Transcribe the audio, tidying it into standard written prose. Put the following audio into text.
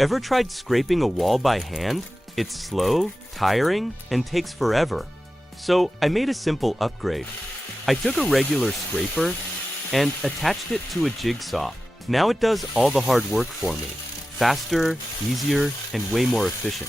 Ever tried scraping a wall by hand? It's slow, tiring, and takes forever. So I made a simple upgrade. I took a regular scraper and attached it to a jigsaw. Now it does all the hard work for me. Faster, easier, and way more efficient.